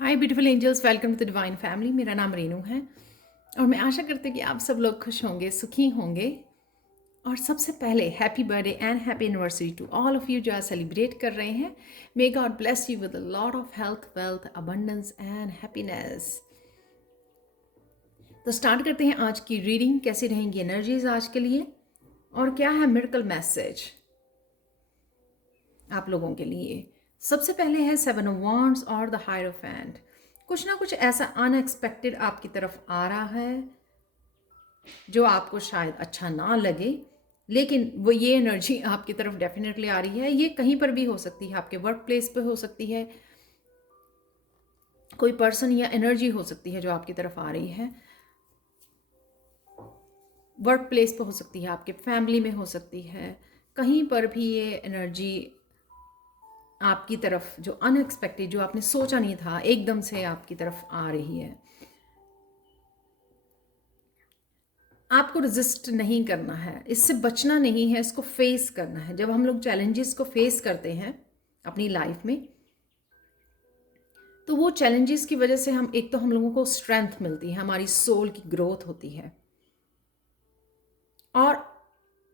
Hi beautiful angels, welcome to the divine family. मेरा नाम रेनू है और मैं आशा करती हूँ कि आप सब लोग खुश होंगे, सुखी होंगे। और सबसे पहले happy birthday and happy anniversary to all of you जो आज सेलिब्रेट कर रहे हैं। May God bless you with a lot of health, wealth, abundance and happiness. तो स्टार्ट करते हैं आज की रीडिंग। कैसी रहेंगी एनर्जीज आज के लिए और क्या है मिरेकल मैसेज आप लोगों के लिए। सबसे पहले है 7 ऑफ वांड्स और द हायरोफेंट। कुछ ना कुछ ऐसा अनएक्सपेक्टेड आपकी तरफ आ रहा है जो आपको शायद अच्छा ना लगे, लेकिन वो ये एनर्जी आपकी तरफ डेफिनेटली आ रही है। ये कहीं पर भी हो सकती है, आपके वर्क प्लेस पे हो सकती है, कोई पर्सन या एनर्जी हो सकती है जो आपकी तरफ आ रही है। वर्क प्लेस पे हो सकती है, आपके फैमिली में हो सकती है, कहीं पर भी ये एनर्जी आपकी तरफ जो अनएक्सपेक्टेड, जो आपने सोचा नहीं था, एकदम से आपकी तरफ आ रही है। आपको रेजिस्ट नहीं करना है, इससे बचना नहीं है, इसको फेस करना है। जब हम लोग चैलेंजेस को फेस करते हैं अपनी लाइफ में, तो वो चैलेंजेस की वजह से हम लोगों को स्ट्रेंथ मिलती है, हमारी सोल की ग्रोथ होती है और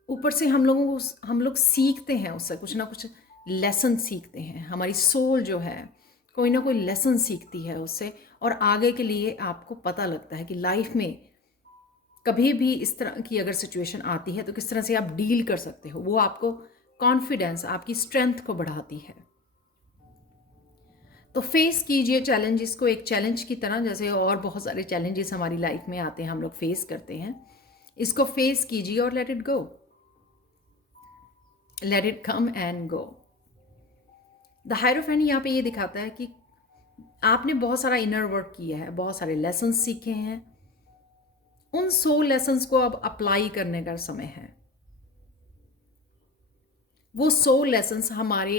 ऊपर से हम लोग सीखते हैं, उससे कुछ ना कुछ लेसन सीखते हैं। हमारी सोल जो है कोई ना कोई लेसन सीखती है उससे, और आगे के लिए आपको पता लगता है कि लाइफ में कभी भी इस तरह की अगर सिचुएशन आती है तो किस तरह से आप डील कर सकते हो। वो आपको कॉन्फिडेंस, आपकी स्ट्रेंथ को बढ़ाती है। तो फेस कीजिए चैलेंजेस को एक चैलेंज की तरह, जैसे और बहुत सारे चैलेंजेस हमारी लाइफ में आते हैं, हम लोग फेस करते हैं। इसको फेस कीजिए और let it go, let it come and go. The hierophant यहाँ पे ये दिखाता है कि आपने बहुत सारा इनर वर्क किया है, बहुत सारे लेसन सीखे हैं। उन 100 लेसन्स को अब अप्लाई करने का समय है। वो 100 लेसन्स हमारे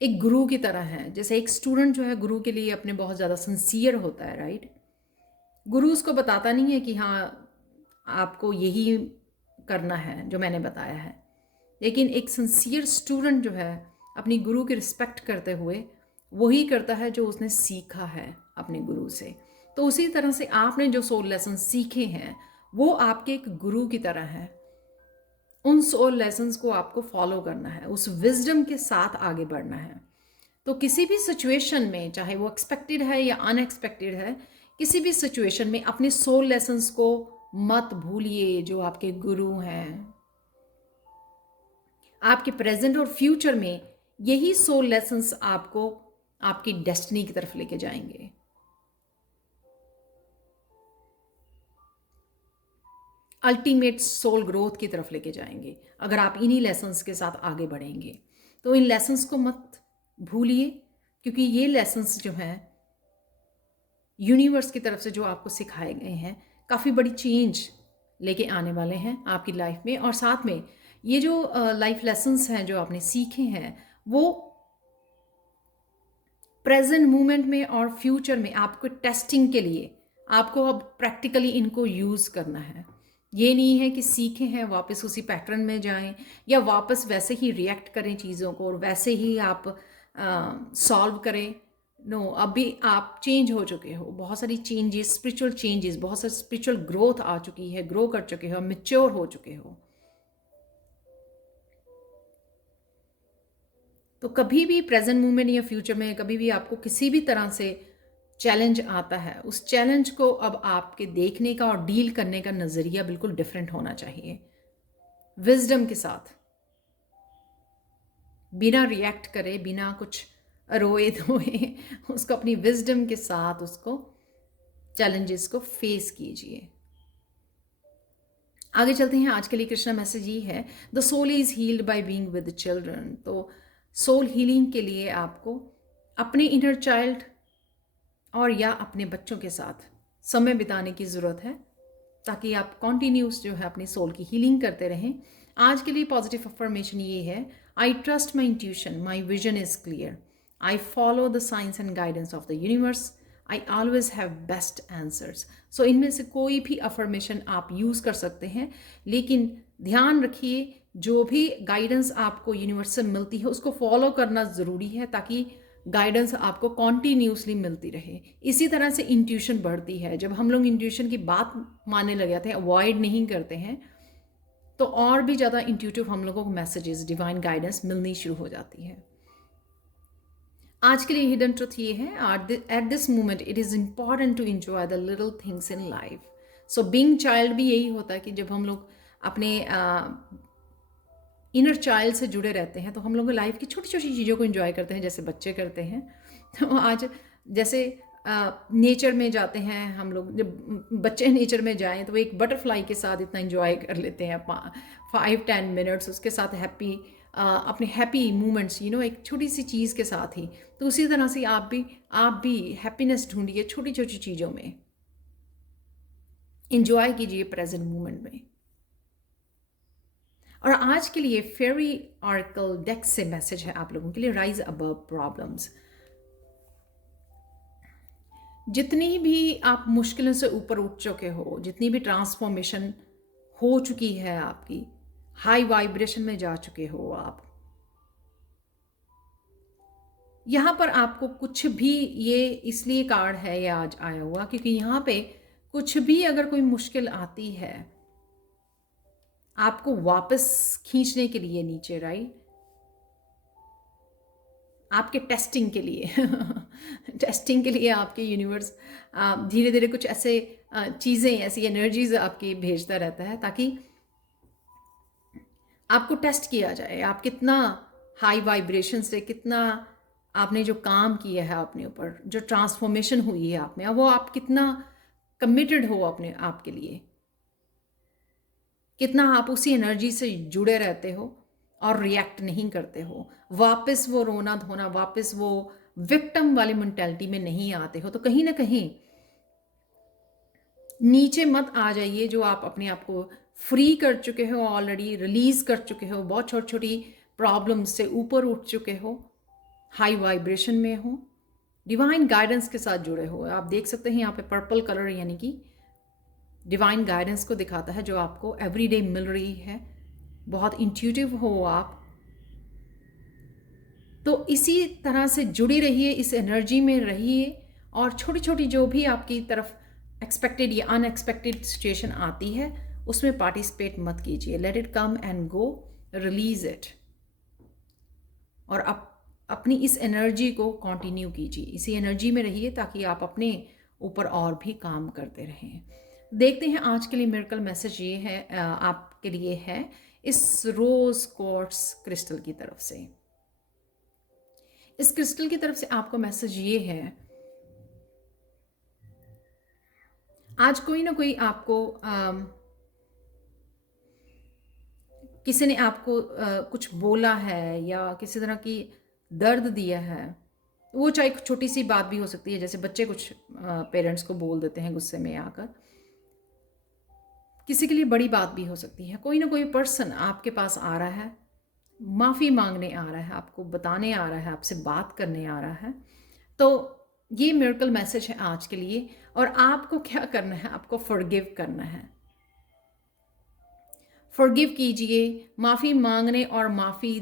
एक गुरु की तरह हैं। जैसे एक स्टूडेंट जो है गुरु के लिए अपने बहुत ज़्यादा सिंसियर होता है, राइट। गुरु उसको बताता नहीं है कि हाँ आपको यही करना है जो मैंने बताया है, लेकिन एक सिंसियर स्टूडेंट जो है अपनी गुरु की रिस्पेक्ट करते हुए वही करता है जो उसने सीखा है अपने गुरु से। तो उसी तरह से आपने जो 100 लेसन सीखे हैं वो आपके एक गुरु की तरह है। उन 100 लेसन्स को आपको फॉलो करना है, उस विजडम के साथ आगे बढ़ना है। तो किसी भी सिचुएशन में, चाहे वो एक्सपेक्टेड है या अनएक्सपेक्टेड है, किसी भी सिचुएशन में अपने 100 लेसन्स को मत भूलिए जो आपके गुरु हैं। आपके प्रेजेंट और फ्यूचर में यही 100 लेसन्स आपको आपकी डेस्टिनी की तरफ लेके जाएंगे। अल्टीमेट सोल ग्रोथ की तरफ लेके जाएंगे अगर आप इन्हीं लेसन्स के साथ आगे बढ़ेंगे। तो इन लेसन्स को मत भूलिए, क्योंकि ये लेसन्स जो हैं यूनिवर्स की तरफ से जो आपको सिखाए गए हैं, काफ़ी बड़ी चेंज लेके आने वाले हैं आपकी लाइफ में। और साथ में ये जो लाइफ लेसन्स हैं जो आपने सीखे हैं, वो प्रेजेंट मोमेंट में और फ्यूचर में आपको टेस्टिंग के लिए आपको अब प्रैक्टिकली इनको यूज़ करना है। ये नहीं है कि सीखे हैं वापस उसी पैटर्न में जाएं या वापस वैसे ही रिएक्ट करें चीज़ों को और वैसे ही आप सॉल्व करें। नो, अभी आप चेंज हो चुके हो, बहुत सारी चेंजेस, स्पिरिचुअल चेंजेस, बहुत सारी स्पिरिचुअल ग्रोथ आ चुकी है, ग्रो कर चुके हो, मैच्योर हो चुके हो। तो कभी भी प्रेजेंट मोमेंट या फ्यूचर में कभी भी आपको किसी भी तरह से चैलेंज आता है, उस चैलेंज को अब आपके देखने का और डील करने का नज़रिया बिल्कुल डिफरेंट होना चाहिए। विजडम के साथ, बिना रिएक्ट करे, बिना कुछ रोए धोए, उसको अपनी विजडम के साथ उसको चैलेंजेस को फेस कीजिए। आगे चलते हैं। आज के लिए कृष्णा मैसेज ये है, the soul is healed by being with children. तो सोल हीलिंग के लिए आपको अपने इनर चाइल्ड और या अपने बच्चों के साथ समय बिताने की ज़रूरत है, ताकि आप कॉन्टीन्यूस जो है अपनी सोल की हीलिंग करते रहें। आज के लिए पॉजिटिव अफर्मेशन ये है, I trust my intuition, my vision is clear, I follow the science and guidance of the universe, I always have best answers. So इनमें से कोई भी अफर्मेशन आप यूज़ कर सकते हैं, लेकिन ध्यान रखिए जो भी गाइडेंस आपको यूनिवर्स से मिलती है उसको फॉलो करना ज़रूरी है, ताकि गाइडेंस आपको कॉन्टीन्यूसली मिलती रहे। इसी तरह से इंट्यूशन बढ़ती है। जब हम लोग इंट्यूशन की बात मानने लग जाते हैं, अवॉइड नहीं करते हैं, तो और भी ज़्यादा इंट्यूटिव हम लोगों को मैसेजेस, डिवाइन गाइडेंस मिलनी शुरू हो जाती है। आज के लिए हिडन ट्रुथ ये है, at this moment it is important to enjoy the little things in life. So being child भी यही होता है कि जब हम लोग अपने इनर चाइल्ड से जुड़े रहते हैं तो हम लोग लाइफ की छोटी छोटी चीज़ों को एंजॉय करते हैं, जैसे बच्चे करते हैं। तो आज जैसे नेचर में जाते हैं हम लोग, जब बच्चे नेचर में जाएं तो वो एक बटरफ्लाई के साथ इतना एंजॉय कर लेते हैं 5-10 मिनट्स उसके साथ, हैप्पी अपने हैप्पी मोमेंट्स, एक छोटी सी चीज़ के साथ ही। तो उसी तरह से आप भी हैप्पीनेस ढूंढिए छोटी छोटी चीज़ों में, एंजॉय कीजिए प्रेजेंट मोमेंट में। और आज के लिए फेरी ऑरेकल डेक से मैसेज है आप लोगों के लिए, राइज अबव प्रॉब्लम्स। जितनी भी आप मुश्किलों से ऊपर उठ चुके हो, जितनी भी ट्रांसफॉर्मेशन हो चुकी है आपकी, हाई वाइब्रेशन में जा चुके हो आप, यहाँ पर आपको कुछ भी, ये इसलिए कार्ड है ये आज आया हुआ क्योंकि यहाँ पे कुछ भी अगर कोई मुश्किल आती है आपको वापस खींचने के लिए नीचे, राइट, आपके टेस्टिंग के लिए टेस्टिंग के लिए आपके यूनिवर्स धीरे धीरे कुछ ऐसे चीज़ें, ऐसी एनर्जीज आपकी भेजता रहता है ताकि आपको टेस्ट किया जाए, आप कितना हाई वाइब्रेशन से, कितना आपने जो काम किया है अपने ऊपर, जो ट्रांसफॉर्मेशन हुई है आप में, वो आप कितना कमिटेड हो अपने आप के लिए, कितना आप उसी एनर्जी से जुड़े रहते हो और रिएक्ट नहीं करते हो, वापस वो रोना धोना, वापस वो विक्टिम वाली मेंटालिटी में नहीं आते हो। तो कहीं ना कहीं नीचे मत आ जाइए, जो आप अपने आप को फ्री कर चुके हो ऑलरेडी, रिलीज कर चुके हो, बहुत छोटी छोटी प्रॉब्लम से ऊपर उठ चुके हो, हाई वाइब्रेशन में हो, डिवाइन गाइडेंस के साथ जुड़े हो। आप देख सकते हैं यहाँ पे पर्पल कलर यानी कि डिवाइन गाइडेंस को दिखाता है जो आपको एवरीडे मिल रही है। बहुत इंट्यूटिव हो आप, तो इसी तरह से जुड़ी रहिए, इस एनर्जी में रहिए, और छोटी छोटी जो भी आपकी तरफ एक्सपेक्टेड या अनएक्सपेक्टेड सिचुएशन आती है उसमें पार्टिसिपेट मत कीजिए। Let it come and go, release it, और अपनी इस एनर्जी को कंटिन्यू कीजिए, इसी एनर्जी में रहिए ताकि आप अपने ऊपर और भी काम करते रहें। देखते हैं आज के लिए मिरेकल मैसेज ये है, आपके लिए है इस रोज क्वार्ट्ज क्रिस्टल की तरफ से। इस क्रिस्टल की तरफ से आपको मैसेज ये है, आज कोई ना कोई आपको किसी ने आपको कुछ बोला है या किसी तरह की दर्द दिया है। वो चाहे छोटी सी बात भी हो सकती है, जैसे बच्चे कुछ पेरेंट्स को बोल देते हैं गुस्से में आकर, किसी के लिए बड़ी बात भी हो सकती है। कोई ना कोई पर्सन आपके पास आ रहा है, माफ़ी मांगने आ रहा है, आपको बताने आ रहा है, आपसे बात करने आ रहा है। तो ये मिरेकल मैसेज है आज के लिए। और आपको क्या करना है, आपको फॉरगिव करना है। फॉरगिव कीजिए। माफ़ी मांगने और माफ़ी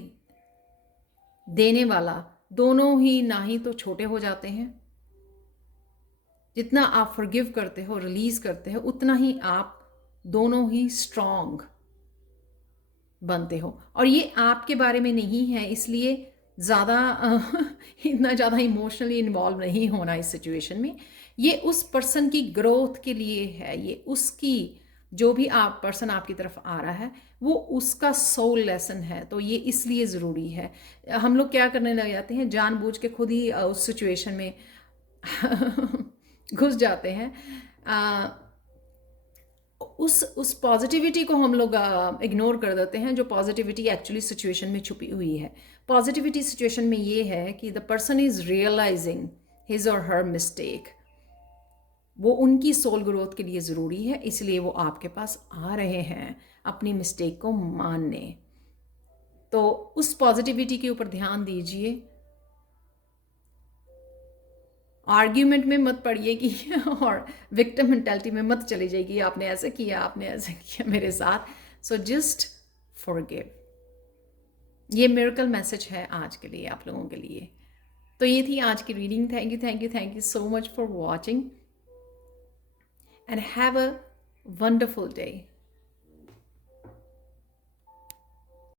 देने वाला दोनों ही ना ही तो छोटे हो जाते हैं, जितना आप फॉरगिव करते हो, रिलीज करते हो, उतना ही आप दोनों ही स्ट्रॉन्ग बनते हो। और ये आपके बारे में नहीं है, इसलिए ज़्यादा इतना ज़्यादा इमोशनली इन्वॉल्व नहीं होना इस सिचुएशन में। ये उस पर्सन की ग्रोथ के लिए है, ये उसकी, जो भी आप पर्सन आपकी तरफ आ रहा है वो उसका सोल लेसन है। तो ये इसलिए ज़रूरी है। हम लोग क्या करने लग जाते हैं, जानबूझ के खुद ही उस सिचुएशन में घुस जाते हैं। उस पॉजिटिविटी को हम लोग इग्नोर कर देते हैं, जो पॉजिटिविटी एक्चुअली सिचुएशन में छुपी हुई है। पॉजिटिविटी सिचुएशन में ये है कि the person is realising his or her mistake. वो उनकी सोल ग्रोथ के लिए ज़रूरी है, इसलिए वो आपके पास आ रहे हैं अपनी मिस्टेक को मानने। तो उस पॉजिटिविटी के ऊपर ध्यान दीजिए। आर्ग्यूमेंट में मत पड़िए कि और विक्टिम मेंटालिटी में मत चली जाएगी, आपने ऐसा किया, आपने ऐसा किया मेरे साथ। So just forgive. ये मिरेकल मैसेज है आज के लिए आप लोगों के लिए। तो ये थी आज की reading. Thank you so much for watching and have a wonderful day.